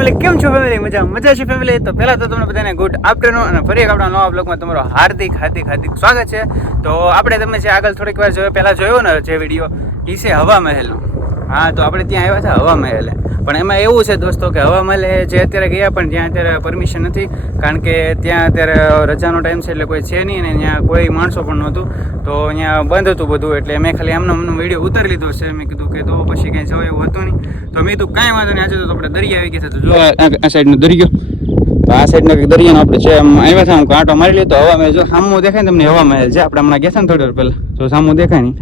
મજા મજા છે ફેમિલી તો પહેલા તો તમને બધાને ગુડ આફ્ટરનૂન અને ફરી એક આપણા નવા બ્લોગમાં તમારો હાર્દિક હાર્દિક હાર્દિક સ્વાગત છે. તો આપણે તમે જે આગળ થોડીક વાર જોયો, પહેલાં જોયો ને જે વીડિયો એ છે હવા મહેલ. હા, તો આપણે ત્યાં આવ્યા હતા હવા મહેલે પણ એમાં એવું છે દોસ્તો કે હવા મહેલે જે અત્યારે ગયા પણ ત્યાં અત્યારે પરમિશન નથી, કારણ કે ત્યાં અત્યારે રજાનો ટાઈમ છે એટલે કોઈ છે નહીં અને ત્યાં કોઈ માણસો પણ નહોતું. તો અહીંયા બંધ હતું બધું એટલે મેં ખાલી આમનો અમને વીડિયો ઉતારી લીધો છે. મેં કીધું કે તો પછી કંઈ જવાય એવું હતું નહીં. તો મેં કીધું કાંઈ વાંધો નહીં, આજે તો આપણે દરિયા આવી ગયા છે તો જો. આ સાઈડનો દરિયો. તો આ સાઈડનો દરિયાનો આપણે છે એમ આવ્યા હતા હું કાંટો મારી લીધો. હવા મહેલ જો સામું દેખાય ને તમને હવા મહેલ છે આપણે હમણાં ગયા હતા ને થોડી વાર પહેલાં. તો સામું દેખાય નહીં.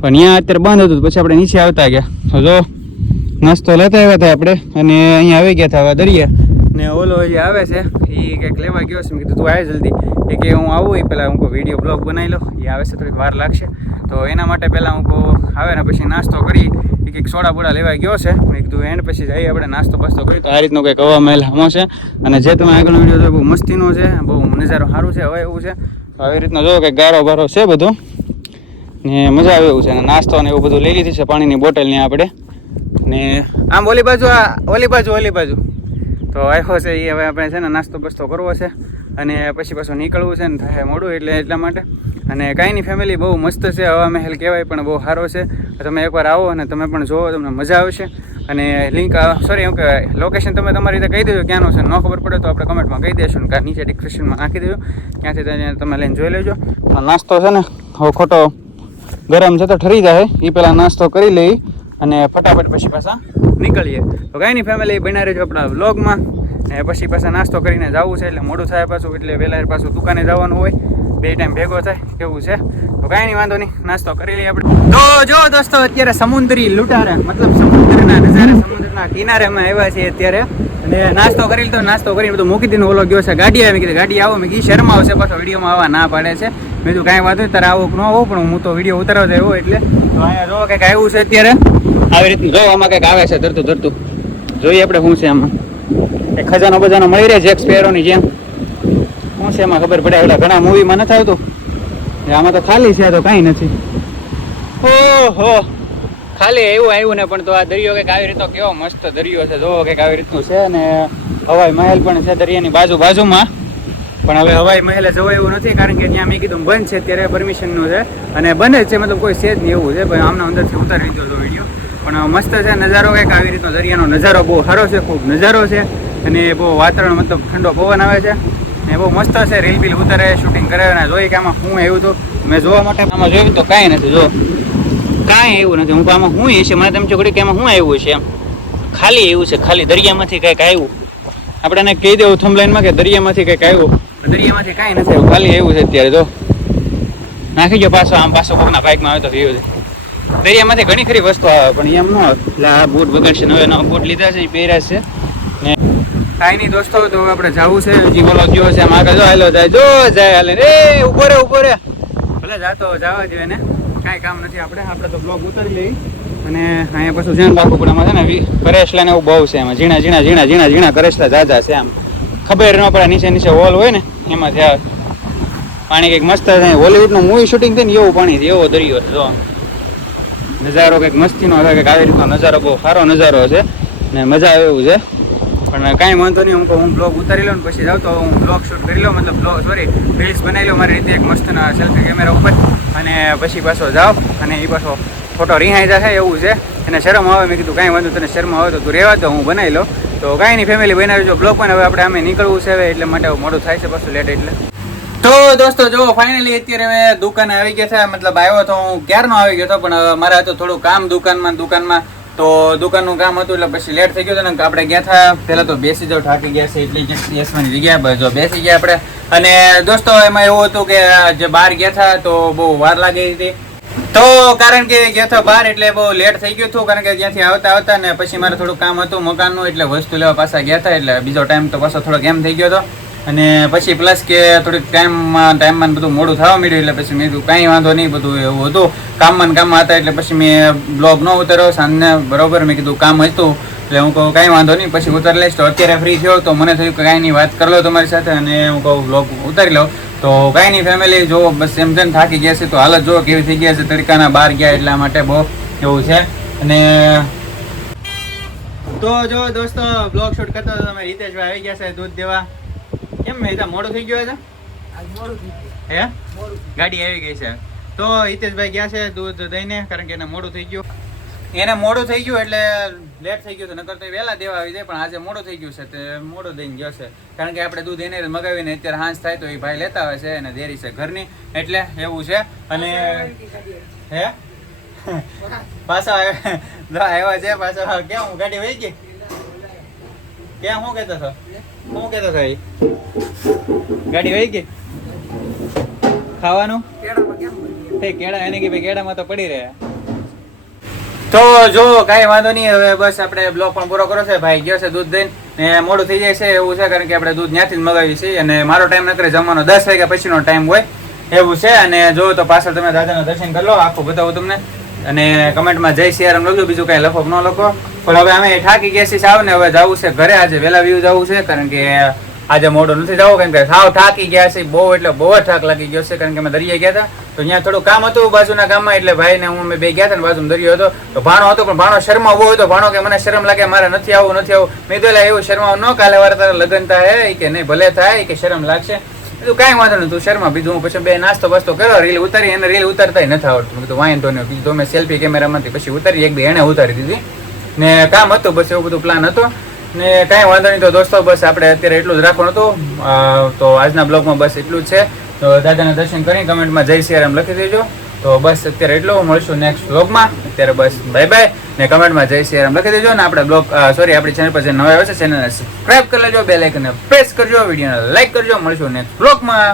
પણ અહીંયા અત્યારે બંધ હતું પછી આપણે નીચે આવતા ગયા. જો નાસ્તો લેતા આવ્યા હતા આપણે અને અહીંયા આવી ગયા હતા દરિયા ને ઓલો જે આવે છે, એ કંઈક લેવા ગયો છે. મેં કીધું, તું આવે જલ્દી. એ કે, હું આવું. એ પહેલાં હું વીડિયો બ્લોગ બનાવી લો એ આવે છે થોડીક વાર લાગશે. તો એના માટે પહેલાં હું કહું, આવે ને પછી નાસ્તો કરી. એ કંઈક સોડા બોડા લેવા ગયો છે. મેં કીધું એન્ડ પછી જઈએ આપણે નાસ્તો બાસ્તો કરી. તો આ રીતનો કંઈક હવા મહેલ હમો છે. અને જે તમે આગળનો વીડિયો જોયો, બહુ મસ્તીનો છે, બહુ નજારો સારું છે હવે એવું છે. આવી રીતનો જોયો કંઈક ગારો બારો છે બધું. ને મજા આવે એવું છે. નાસ્તો ને એવું બધું લઈ લીધી છે પાણીની બોટલ ને આપણે. ને આમ ઓલી બાજુ આ, ઓલી બાજુ ઓલી બાજુ. તો આવ્યો છે એ હવે આપણે છે ને નાસ્તો બસ્તો કરવો છે. અને પછી પાછું નીકળવું છે ને થાય મોડું એટલે એટલા માટે. અને કાંઈની ફેમિલી બહુ મસ્ત છે, હવા મહેલ કહેવાય, પણ બહુ સારો છે. તમે એકવાર આવો અને તમે પણ જુઓ, તમને મજા આવશે. અને લિંક સોરી એમ કે લોકેશન તમે તમારી રીતે કહી દેજો ક્યાંનું છે, ન ખબર પડે તો આપણે કમેન્ટમાં કહી દેશું ને નીચે ડિસ્ક્રિપ્શનમાં નાખી દેજો. ત્યાંથી તમે લઈને જોઈ લેજો. નાસ્તો છે ને, હવે ખોટો ગરમ છે તો ઠરી જાય. એ પહેલાં નાસ્તો કરી લઈ અને ફટાફટ પછી પાછા નીકળીએ. તો કાંઈ નહીં ફેમિલી બના રહેજો આપણા વ્લોગમાં ને પછી પાછા નાસ્તો કરીને જવું છે એટલે મોડું થાય પાછું, એટલે વહેલા પાછું દુકાને જવાનું હોય. બે ટાઈમ ભેગો થાય કેવું છે. તો કાંઈ નહીં, વાંધો નહીં, નાસ્તો કરી લઈએ આપણે. તો જો દોસ્તો, અત્યારે સમુદ્રી લૂંટારે, મતલબ સમુદ્રના નજારે, સમુદ્રના કિનારેમાં આવ્યા છીએ અત્યારે. અને નાસ્તો કરી લીધો, નાસ્તો કરીને બધું મૂકી દીધું, ઓલો ગયો છે ગાડી આવી કીધું, ગાડી આવો. મેં કીધી શહેરમાં આવશે પાછો, વિડીયોમાં આવવા ના પાડે છે. મેં તો કાંઈ વાંધો તારે આવો ન આવો પણ હું તો વીડિયો ઉતારવા જાય એટલે. તો અહીંયા જો કંઈક આવ્યું છે અત્યારે. આવી રીતનું જો, આમાં કંઈક આવે છે ધરતું ધરતું. જોઈએ આપણે શું છે આમાં. એક ખજાનો બજાનો મળી રહે જેક સ્પેરોની જેમ. શું છે એમાં ખબર પડે? એટલે ઘણા મૂવીમાં નથી આવતું? એ આમાં તો ખાલી છે તો કાંઈ નથી. ઓહો! ખાલી એવું આવ્યું ને, પણ તો આ દરિયો કંઈક આવી રીતનો કેવો મસ્ત દરિયો છે. જોવો કંઈક આવી રીતનું છે ને, હવાઈ મહેલ પણ છે દરિયાની બાજુ બાજુમાં પણ હવે હવાઈ મહેલે જવાય એવું નથી, કારણ કે ત્યાં મેં કીધું બંધ છે અત્યારે પરમિશનનું છે. અને બંધ છે, મતલબ કોઈ છે જ નહીં એવું છે ભાઈ આમના અંદરથી ઉતારી લીધો હતો વીડિયો પણ મસ્ત છે, નજારો કંઈક આવી રીતનો, દરિયાનો નજારો બહુ સારો છે, ખૂબ નજારો છે, અને બહુ વાતાવરણ મતલબ ઠંડો પવન આવે છે. ને બહુ મસ્ત છે રીલ બીલ ઉતારે શૂટિંગ કરે, અને જોઈ કે આમાં શું એવું તો, મેં જોવા માટે આમાં જોયું તો કાંઈ નથી, જો. કાંઈ એવું નથી, હું આમાં શું છે મને તેમ ચોકડી કે આમાં શું આવ્યું છે એમ. ખાલી એવું છે, ખાલી દરિયામાંથી કંઈક આવ્યું. આપણે એને કહી દેવું થમલાઈનમાં કે દરિયામાંથી કંઈક આવ્યું. દરિયામાંથી કાંઈ નથી. આવ્યું ખાલી એવું છે અત્યારે તો. નાખી ગયો પાછો આમ પાછો કોકના બાઇકમાં આવે તો વ્યૂ છે. દરિયામાંથી ઘણી ખરી વસ્તુ આવે પણ એમ ન એટલે આ બૂટ બગાડશે નવે નવા બૂટ લીધા છે એ પહેર્યા છે. ને કાંઈ નહીં દોસ્તો તો આપણે જવું છે. હજી બોલો ગયો છે આમ આગળ જો હાલો જાય જો જાય હાલે. રે ઊભો રે ઊભો રે. ભલે જાતો જવા દે ને કાંઈ કામ નથી આપણે. આપણે તો બ્લોગ ઉતારી લઈ અને અહીંયા પાછું ધ્યાન રાખવું પડે એમાં છે ને કરેસલા ને એવું બહુ છે એમાં. ઝીણા ઝીણા ઝીણા ઝીણા ઝીણા કરેસલા જાજા છે આમ. ખબર ન પડે, નીચે નીચે હોલ હોય ને એમાં ત્યાં પાણી કંઈક મસ્ત થાય. હોલીવુડનું મૂવી શૂટિંગ થાય ને એવું પાણી એવો દરિયો છે નજારો કંઈક મસ્તીનો છે, કંઈક આવી રીતનો નજારો, બહુ સારો નજારો છે, ને મજા આવે એવું છે. પણ કાંઈ વાંધો નહીં હું કહું હું બ્લોગ ઉતારી લઉં પછી જાઉં તો હું બ્લોગ શૂટ કરી લઉં, મતલબ બ્લોગ સોરી રીલ્સ બનાવી લઉં, મારી રીતે એક મસ્તના સેલ્ફી કેમેરા ઉપર. અને પછી પાછો જાઓ અને એ પાછો ફોટો રિહાઈ જશે એવું છે. એને શરમ આવે, મેં કીધું કાંઈ વાંધો તને શરમ આવે તો તું રહેવા દો, હું બનાવી લઉં. તો કાંઈ નહીં ફેમિલી બનાવી જો બ્લોક પણ હવે આપણે અમે નીકળવું છે એટલે માટે મોડું થાય છે પાછું લેટ એટલે. તો દોસ્તો, જો ફાઇનલી અત્યારે મેં દુકાને આવી ગયા છે. મતલબ આવ્યો તો હું ક્યારનો આવી ગયો હતો, પણ મારે હતું થોડું કામ દુકાનમાં દુકાનમાં. તો દુકાનનું કામ હતું, એટલે પછી લેટ થઈ ગયું હતું ને આપણે ગયા હતા પહેલાં તો બેસી જાવ થાકી ગયા છે, એટલી જ બેસવાની જગ્યા જો બેસી ગયા આપણે. અને દોસ્તો, એમાં એવું હતું કે જે બહાર ગયા હતા તો બહુ વાર લાગી હતી. તો કારણ કે ગયા હતા બહાર એટલે બહુ લેટ થઈ ગયું હતું, કારણ કે ત્યાંથી આવતા આવતા ને પછી મારે થોડું કામ હતું મકાનનું, એટલે વસ્તુ લેવા પાછા ગયા હતા, એટલે બીજો ટાઈમ તો પાછો થોડો એમ થઈ ગયો હતો. અને પછી પ્લસ કે થોડીક ટાઈમમાં ટાઈમમાં બધું મોડું થવા મળ્યું એટલે પછી મેં કીધું કાંઈ વાંધો નહીં, બધું એવું હતું. કામમાં કામમાં હતા, એટલે પછી મેં બ્લોગ ન ઉતાર્યો. સાંજને બરોબર મેં કીધું કામ હતું. એટલે હું કહું કાંઈ વાંધો નહીં પછી ઉતારી લઈશ. તો અત્યારે ફ્રી થયો તો મને થયું કે કાંઈ નહીં વાત કરી લો તમારી સાથે અને હું કહું બ્લોગ ઉતારી લઉં. તો કાંઈ નહીં ફેમિલી જો બસ એમ તેમ થાકી ગયા છે તો હાલત જો કેવી થઈ ગયા છે તડકાના બહાર ગયા એટલા માટે બહુ એવું છે. અને તો જો દોસ્તો બ્લોગ શૂટ કરતા તમે હિતેશભાઈ આવી ગયા છે દૂધ દેવા. કેમ હિતા મોડું થઈ ગયું છે હે? ગાડી આવી ગઈ છે. તો હિતેશભાઈ ગયા છે દૂધ દઈને કારણ કે એને મોડું થઈ ગયું. એને મોડું થઈ ગયું એટલે લેટ થઈ ગયું તો નકર તો વહેલા દેવા આવી જાય પણ આજે મોડું થઈ ગયું છે તે મોડો દઈને ગયો છે. કારણ કે આપણે દૂધ એને મગાવીને અત્યારે હાંસ થાય તો એ ભાઈ લેતા આવે છે અને દેરી છે ઘરની. એટલે એવું છે. અને હે? પાછા આવ્યા છે પાછા. કેમ? હું ગાડી વહી ગઈ? ક્યાં શું કહેતો હતો શું કહેતો હતો એ? ગાડી વહી ગઈ? ખાવાનું? કેમ કેળા એને કે ભાઈ કેળામાં તો પડી રહ્યા તો જો, કાંઈ વાંધો નહીં. હવે બસ આપણે બ્લોગ પણ પૂરો કરો છે. ભાઈ ગયો છે દૂધ દઈને. ને મોડું થઈ જાય છે એવું છે, કારણ કે આપણે દૂધ ત્યાંથી જ મગાવી છે અને મારો ટાઈમ નકરે જમવાનો દસ વાગ્યા પછીનો ટાઈમ હોય એવું છે. અને જો તો પાછળ તમે દાદાના દર્શન કરી લો. આખું બતાવું તમને. અને કમેન્ટમાં જય સિયારામ લખજો. બીજું કાંઈ લખો ન લખો. પણ હવે અમે થાકી ગયા છીએ સાવ ને હવે જવું છે ઘરે. આજે વહેલા વ્યૂ જવું છે, કારણ કે આજે મોડું નથી જવું કેમ કે સાવ થાકી ગયા છે બહુ એટલે બહુ થાક લાગી ગયો છે, કારણ કે અમે દરિયા ગયા હતા. તો ત્યાં થોડું કામ હતું બાજુના ગામમાં, એટલે ભાઈ ને હું બે ગયા હતા ને બાજુમાં દરિયો હતો. તો ભાણો હતો, પણ ભાણો શરમા હોય હતો ભાણો કે મને શરમ લાગે, મારે નથી આવું નથી આવું. મેં તો એવું શરમા ન કાલે વાર તારા લગ્ન થાય કે નહીં, ભલે થાય કે શરમ લાગશે. કીધું, કાંઈ વાંધો નહીં, તું શર્મા બીજું હું પછી બે નાસ્તો બસ્તો કર્યો, રીલ ઉતારી, એને રીલ ઉતારતા નથી આવડતું. મેં કીધું, વાંધો નહીં. બીજું મેં સેલ્ફી કેમેરામાંથી પછી ઉતારી, એક બે એને ઉતારી દીધી. ને કામ હતું, બસ એવું બધું પ્લાન હતો. ને કાંઈ વાંધો નહીં, તો દોસ્તો બસ આપણે અત્યારે એટલું જ રાખવાનું હતું. તો આજના બ્લોગમાં બસ એટલું જ છે. તો દાદાના દર્શન કરી કમેન્ટમાં જય સિયારામ લખી દેજો. તો બસ અત્યારે એટલું. મળશું નેક્સ્ટ બ્લોગમાં અત્યારે બસ બાય બાય ને કમેન્ટમાં જય સિયારામ લખી દેજો. ને આપણે બ્લોગ સોરી આપણી ચેનલ પર જે નવા આવે છે ચેનલને સબસ્ક્રાઈબ કરી લેજો. બે લાઇકને પ્રેસ કરજો. વિડીયોને લાઇક કરજો. મળશું નેક્સ્ટ બ્લોગમાં